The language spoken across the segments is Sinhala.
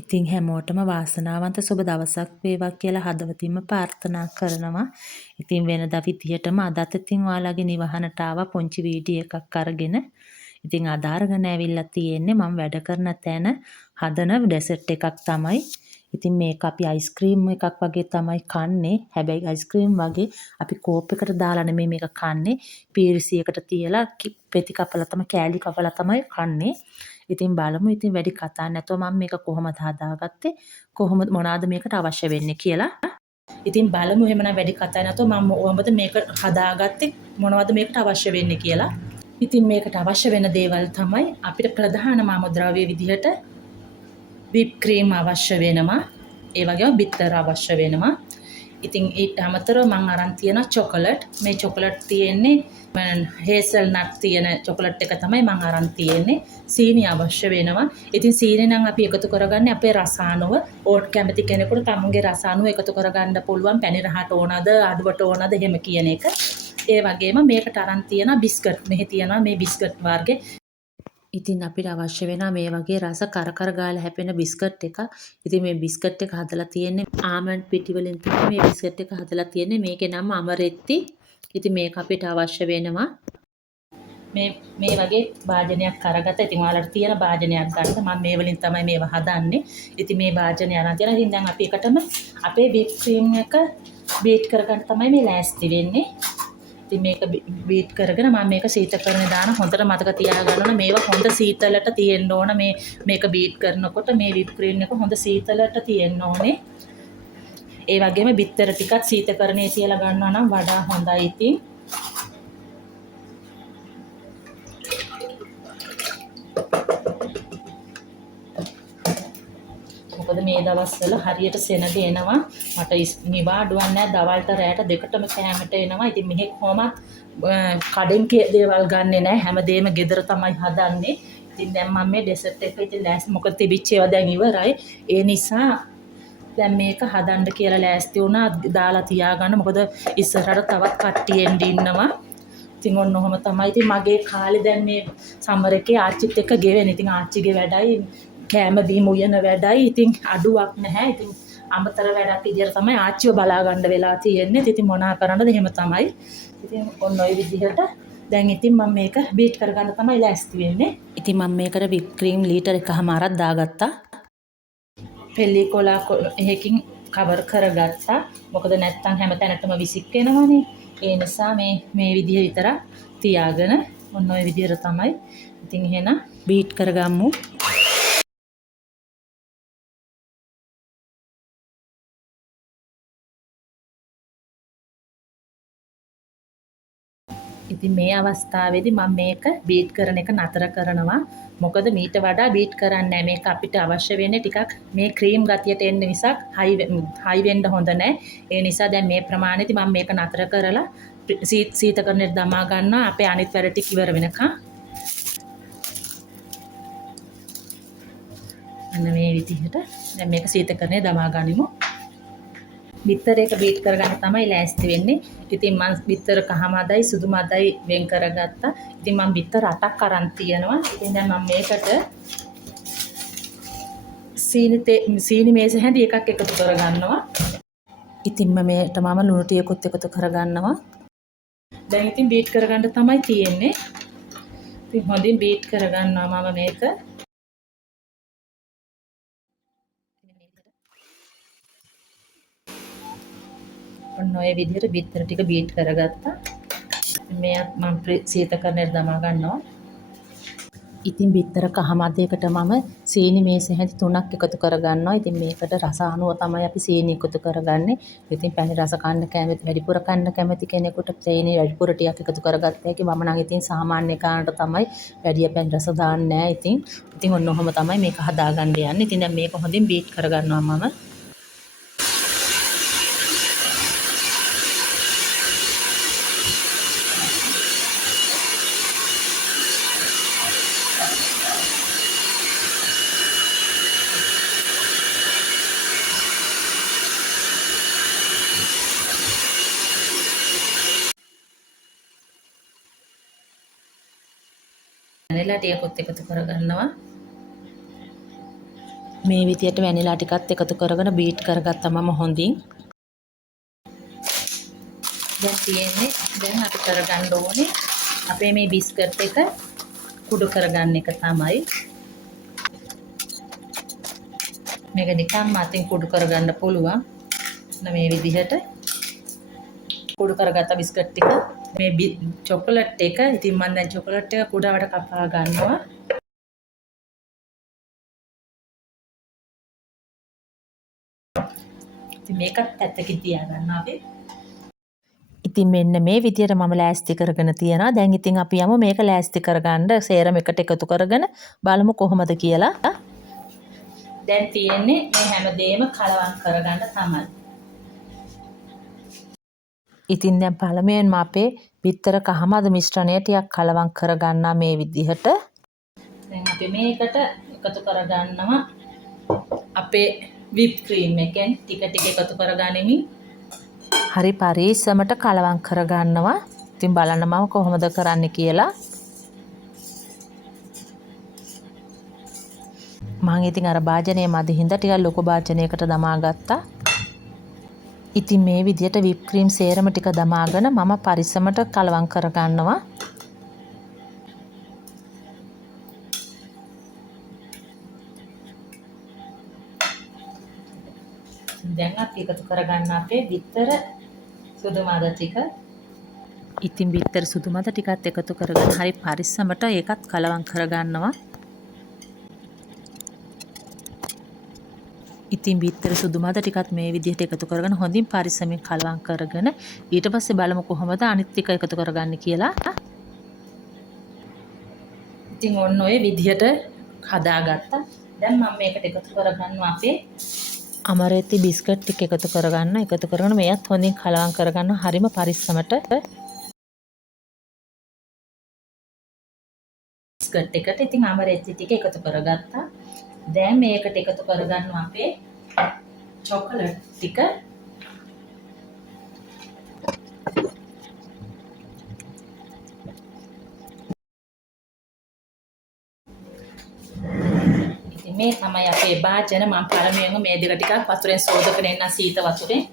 ඉතින් හැමෝටම වාසනාවන්ත සුබ දවසක් වේවා කියලා හදවතින්ම ප්‍රාර්ථනා කරනවා. ඉතින් වෙනදා විදිහටම අදත් ඉතින් ඔයාලගේ නිවහනට ආවා පුංචි වීඩියෝ එකක් අරගෙන. ඉතින් අද අරගෙන ඇවිල්ලා තියෙන්නේ මම වැඩ කරන තැන හදන ඩෙසර්ට් එකක් තමයි. ඉතින් මේක අපි අයිස්ක්‍රීම් එකක් වගේ තමයි කන්නේ. හැබැයි අයිස්ක්‍රීම් වගේ අපි කෝප් එකට දාලා නෙමෙයි මේක කන්නේ. පීරිසියකට තියලා පෙති කපලා තමයි කෑලි කපලා තමයි කන්නේ. ඉතින් බලමු ඉතින් වැඩි කතා නැතුව මම මේක කොහොමද හදාගත්තේ කොහොමද මොනවාද මේකට අවශ්‍ය වෙන්නේ කියලා. ඉතින් බලමු එහෙමනම් වැඩි කතා නැතුව මම කොහොමද මේක හදාගත්තේ මොනවද මේකට අවශ්‍ය වෙන්නේ කියලා. ඉතින් මේකට අවශ්‍ය වෙන දේවල් තමයි අපිට ප්‍රධාන මාමුද්‍රව්‍ය විදිහට whip cream අවශ්‍ය වෙනවා. ඒ වගේම බිත්තර අවශ්‍ය වෙනවා. ඉතින් ඊට අමතරව මම අරන් තියෙන චොකලට්. මේ චොකලට් තියෙන්නේ හේසල් නට් තියෙන චොකලට් එක තමයි මම අරන් තියෙන්නේ. සීනි අවශ්‍ය වෙනවා. ඉතින් සීනි නම් අපි එකතු කරගන්නේ අපේ රස අණුව. ඕට කැමති කෙනෙකුට තමන්ගේ රස අණුව එකතු කරගන්න පුළුවන්. පැණි රහට ඕනද, අඩුවට ඕනද එහෙම කියන එක. ඒ වගේම මේකට අරන් තියෙන බිස්කට්. මෙහි තියෙනවා මේ බිස්කට් වර්ගේ. ඉතින් අපිට අවශ්‍ය වෙනවා මේ වගේ රස කර ගාලා හැපෙන බිස්කට් එකක්. ඉතින් මේ බිස්කට් එක හදලා තියෙන්නේ ආමන්ඩ් පිටි වලින් තමයි මේ බිස්කට් එක හදලා තියෙන්නේ. මේකේ නම අමරෙත්ති. ඉතින් මේක අපිට අවශ්‍ය වෙනවා. මේ වගේ භාජනයක් අරගත්තා. ඉතින් ඔයාලට තියෙන භාජනයක් ගන්න. මම මේ වලින් තමයි මේව හදන්නේ. ඉතින් මේ භාජනය අරන් තියලා ඉතින් දැන් අපි එකටම අපේ whip cream එක බීට් කරගන්න තමයි මේ ලෑස්ති වෙන්නේ. ඉතින් මේක බීට් කරගෙන මම මේක සීතකරණේ දාන හොඳට මතක තියාගන්න ඕන මේවා හොඳ සීතලට තියෙන්න ඕන මේක බීට් කරනකොට මේ whip cream එක හොඳ සීතලට තියෙන්න ඕනේ. ඒ වගේම බිත්තර ටිකත් සීතකරණේ තියලා ගන්නවා නම් වඩා හොඳයි ඉතින්. මොකද මේ දවස්වල හරියට සෙනග එනවා. මට නිවාඩුවක් නැහැ. දවල්ට රැයට දෙකටම කෑමට එනවා. ඉතින් මෙහෙ කොහොමත් කඩෙන් දේවල් ගන්නෙ නැහැ. හැමදේම ගෙදර තමයි හදන්නේ. ඉතින් දැන් මම මේ ඩෙසර්ට් එක ඉතින් ලෑස්ති මොකද තිබිච්ච ඒවා දැන් ඉවරයි. ඒ නිසා දැන් මේක හදන්න කියලා ලෑස්ති වුණා. දාලා තියාගන්න. මොකද ඉස්සරහට තවත් කට්ටිය එන්න ඉන්නවා. ඉතින් ඔන්න ඔහම තමයි. ඉතින් මගේ කාලේ දැන් මේ සම්මර එකේ ආච්චිත් එක්ක ගෙවෙන්නේ. ඉතින් ආච්චිගේ වැඩයි කෑම බීම උයන වැඩයි. ඉතින් අඩුවක් නැහැ. ඉතින් අමතර වැඩක් විදියට තමයි ආච්චිව බලා ගන්න වෙලා තියෙන්නේ. ඉතින් මොනා කරන්නද එහෙම තමයි. ඉතින් ඔන්න ඔය විදිහට දැන් ඉතින් මම මේක බීට් කරගන්න තමයි ලෑස්ති වෙන්නේ. ඉතින් මම මේකට whip cream ලීටර් එකමාරක් දාගත්තා. පෙල්ලිකොලා එහෙකින් කවර් කරගත්තා. මොකද නැත්තම් හැම තැනටම විසික් වෙනවනේ. ඒ නිසා මේ විදිහ විතරක් තියාගෙන ඔන්න ඔය විදිහට තමයි. ඉතින් එහෙනම් බීට් කරගමු. ඉතින් මේ අවස්ථාවේදී මම මේක බීට් කරන එක නතර කරනවා. මොකද මීට වඩා බීට් කරන්නේ නැහැ. මේක අපිට අවශ්‍ය වෙන්නේ ටිකක් මේ ක්‍රීම් ගතියට එන්න මිසක් හයි වෙන්න හොඳ නැහැ. ඒ නිසා දැන් මේ ප්‍රමාණෙදි මම මේක නතර කරලා සීතකරණයට දමා ගන්නවා අපේ අනිත් වැඩ ටික ඉවර වෙනකන්. අන්න මේ විදිහට දැන් මේක සීතකරණයේ දමා ගනිමු. බිත්තර එක බීට් කරගන්න තමයි ලෑස්ති වෙන්නේ. ඉතින් මම බිත්තර කහ මදයි සුදු මදයි වෙන් කරගත්තා. ඉතින් මම බිත්තර 8ක් අරන් තියෙනවා. ඉතින් දැන් මම මේකට සීනි මේස හැඳි එකක් එකතු කරගන්නවා. ඉතින් මේකට මම ලුණු ටිකකුත් එකතු කරගන්නවා. දැන් ඉතින් බීට් කරගන්න තමයි තියෙන්නේ. ඉතින් හොඳින් බීට් කරගන්නවා මම මේක. ඔන්න ඔය විදිහට බිත්තර ටික බීට් කරගත්තා. මේත් මම සීතකරණයට දමා ගන්නවා. ඉතින් බිත්තර කහ මදයකට මම සීනි මේස හැඳි 3ක් එකතු කරගන්නවා. ඉතින් මේකට රස අනුව තමයි අපි සීනි එකතු කරගන්නේ. ඉතින් පැණි රස කන්න කැමති වැඩිපුර කන්න කැමති කෙනෙකුට සීනි වැඩිපුර ටිකක් එකතු කරගත්ත හැකි. මම නම් ඉතින් සාමාන්‍ය කාණ්ඩ තමයි වැඩි පැණි රස දාන්නේ නැහැ. ඉතින් ඔන්න ඔහම තමයි මේක හදාගන්න යන්නේ. ඉතින් දැන් මේක හොඳින් බීට් කරගන්නවා මම. වැනිලා ටිකකුත් එකතු කරගන්නවා. මේ විදියට වැනිලා ටිකත් එකතු කරගෙන බීට් කරගත්තම හොඳින්. දැන් තියෙන්නේ දැන් අපි කරගන්න ඕනේ අපේ මේ බිස්කට් එක කුඩු කරගන්න එක තමයි. මේක නිකම්ම අතින් කුඩු කරගන්න පුළුවන්. මේ විදිහට කුඩු කරගත්ත බිස්කට් ටික මේ චොකලට් එක ඉතින් මම දැන් චොකලට් එක කුඩාවට කපා ගන්නවා. ඉතින් මේකත් පැත්තකින් තියාගන්න අපි. ඉතින් මෙන්න මේ විදියට මම ලෑස්ති කරගෙන තියනවා. දැන් ඉතින් අපි යමු මේක ලෑස්ති කරගන්න සේරම එකට එකතු කරගෙන බලමු කොහොමද කියලා. දැන් තියෙන්නේ මේ හැමදේම කලවම් කරගන්න තමයි. ඉතින් දැන් පළමුවෙන්ම අපේ බිත්තර කහමද මිශ්‍රණය ටිකක් කලවම් කරගන්නා මේ විදිහට. දැන් අපි මේකට එකතු කරගන්නවා අපේ whip cream එකෙන් ටික ටික එකතු කරගනිමින් හරි පරිස්සමට කලවම් කරගන්නවා. ඉතින් බලන්න මම කොහොමද කරන්නේ කියලා. මම ඉතින් අර භාජනයේ මදි හින්දා ටිකක් ලොකු භාජනයකට දමා ගත්තා. ඉතින් මේ විදියට whip cream සේරම ටික දමාගෙන මම පරිස්සමට කලවම් කරගන්නවා. දැන් අපි එකතු කරගන්න අපේ බිත්තර සුදු මද ටික. ඉතින් බිත්තර සුදු මද ටිකත් එකතු කරගෙන හරි පරිස්සමට ඒකත් කලවම් කරගන්නවා. ඉතින් බිත්තර සුදු මද ටිකත් මේ විදිහට එකතු කරගෙන හොඳින් පරිස්සමින් කලවම් කරගෙන ඊට පස්සේ බලමු කොහොමද අනිත් ටික එකතු කරගන්නේ කියලා. ඉතින් ඔන්න ඔය විදිහට හදාගත්තා. දැන් මම මේකට එකතු කරගන්නවා අපේ අමරෙති බිස්කට් ටික එකතු කරගන්න. එකතු කරගෙන මේවත් හොඳින් කලවම් කරගන්න හරිම පරිස්සමට. බිස්කට් එකට ඉතින් අමරෙති ටික එකතු කරගත්තා. දැන් මේකට එකතු කරගන්නවා අපේ චොකලට් ටික. ඉතින් මේ තමයි අපේ භාජන. මම පළමුවෙන්ම මේ දෙක ටිකක් වතුරෙන් සෝදගෙන එන්න සීත වතුරෙන්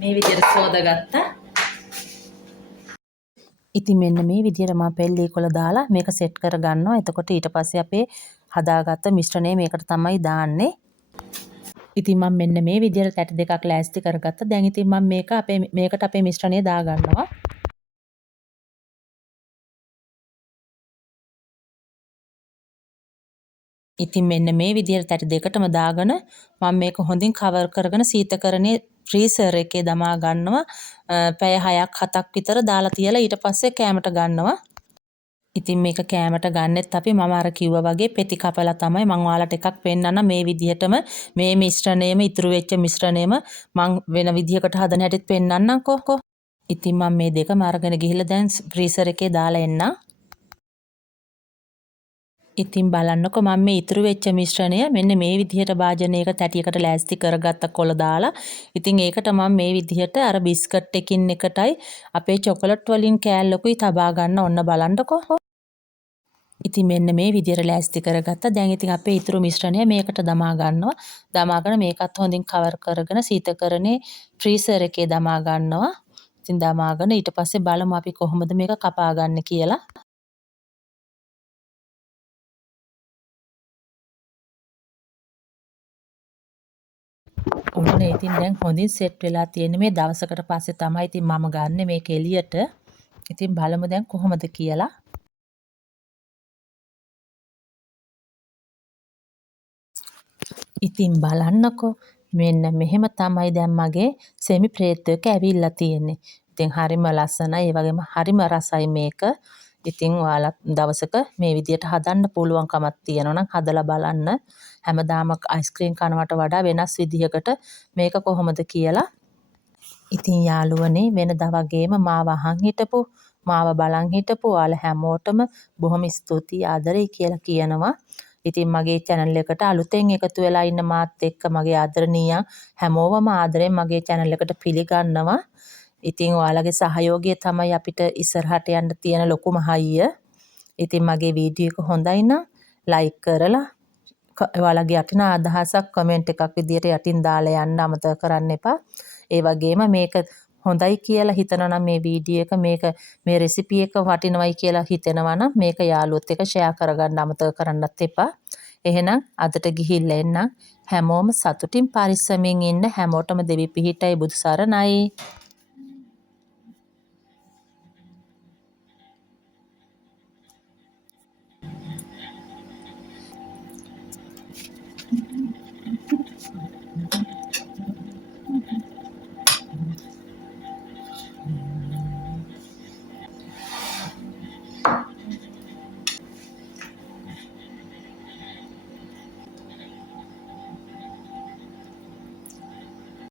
මේ විදිහට සෝදගත්තා. ඉතින් මෙන්න මේ විදිහට මම පෙල්ලි කොළ දාලා මේක සෙට් කරගන්නවා. එතකොට ඊට පස්සේ අපේ හදාගත්ත මිශ්‍රණය මේකට තමයි දාන්නේ. ඉතින් මම මෙන්න මේ විදිහට තැටි දෙකක් ලෑස්ති කරගත්තා. දැන් ඉතින් මම මේකට අපේ මිශ්‍රණය දාගන්නවා. ඉතින් මෙන්න මේ විදිහට තැටි දෙකටම දාගෙන මම මේක හොඳින් කවර් කරගෙන සීතකරණයේ ෆ්‍රීසර් එකේ දමා ගන්නවා. පැය 6ක් 7ක් විතර දාලා තියලා ඊට පස්සේ කෑමට ගන්නවා. ඉතින් මේක කෑමට ගන්නෙත් අපි මම අර කිව්වා වගේ පෙති කපලා තමයි මම ඔයාලට එකක් පෙන්නන්න මේ විදිහටම මේ මිශ්‍රණයම ඉතුරු වෙච්ච මිශ්‍රණයම මම වෙන විදිහකට හදන හැටිත් පෙන්නන්නම්කෝ. ඉතින් මම මේ දෙකම අරගෙන ගිහිල්ලා දැන් ෆ්‍රීසර් එකේ දාලා එන්නම්. ඉතින් බලන්නකෝ මම මේ ඉතුරු වෙච්ච මිශ්‍රණය මෙන්න මේ විදිහට භාජනයක තැටියකට ලෑස්ති කරගත්ත කොළ දාලා ඉතින් ඒකට මම මේ විදිහට අර බිස්කට් එකකින් එකටයි අපේ චොකලට් වලින් කෑල්ලකුයි තබා ගන්න ඔන්න බලන්නකෝ. ඉතින් මෙන්න මේ විදිහට ලෑස්ති කරගත්තා. දැන් ඉතින් අපේ ඉතුරු මිශ්‍රණය මේකට දමා ගන්නවා. දමාගෙන මේකත් හොඳින් කවර් කරගෙන සීතකරණේ ෆ්‍රීසර් එකේ දමා ගන්නවා. ඉතින් දමාගෙන ඊට පස්සේ බලමු අපි කොහොමද මේක කපා ගන්න කියලා. උන්නේ ඉතින් දැන් හොඳින් සෙට් වෙලා තියෙන මේ දවසකට පස්සේ තමයි ඉතින් මම ගන්නෙ මේක එළියට. ඉතින් බලමු දැන් කොහොමද කියලා. ඉතින් බලන්නකෝ මෙන්න මෙහෙම තමයි දැන් මගේ සෙමි ප්‍රේත් එක ඇවිල්ලා තියෙන්නේ. ඉතින් හරිම ලස්සනයි. ඒ වගේම හරිම රසයි මේක. ඉතින් ඔයාලා දවසක මේ විදියට හදන්න පුළුවන්කමක් තියෙනවා නම් හදලා බලන්න. හැමදාම අයිස්ක්‍රීම් කනවට වඩා වෙනස් විදිහකට මේක කොහොමද කියලා. ඉතින් යාළුවනේ වෙනදා වගේම මාව අහන් හිටපු මාව බලන් හිටපු ඔයාලා හැමෝටම බොහොම ස්තුතියි ආදරෙයි කියලා කියනවා. ඉතින් මගේ channel එකට අලුතෙන් එකතු වෙලා ඉන්න මාත් එක්ක මගේ ආදරණීයන් හැමෝවම ආදරෙන් මගේ channel එකට පිළිගන්නවා. ඉතින් ඔයාලගේ සහයෝගය තමයි අපිට ඉස්සරහට යන්න තියෙන ලොකුම හයිය. ඉතින් මගේ වීඩියෝ එක හොඳයි නම් ලයික් කරලා ඔයාලගේ යටිනා අදහසක් කමෙන්ට් එකක් විදියට යටින් දාලා යන්න අමතක කරන්න එපා. ඒ වගේම මේක හොඳයි කියලා හිතනවා නම් මේ වීඩියෝ එක මේ රෙසිපි එක වටිනවයි කියලා හිතෙනවා නම් මේක යාළුවොත් එක්ක ෂෙයා කරගන්න අමතක කරන්නත් එපා. එහෙනම් අදට ගිහිල්ලා එන්න. හැමෝම සතුටින් පරිස්සමින් ඉන්න. හැමෝටම දෙවි පිහිටයි බුදු සරණයි.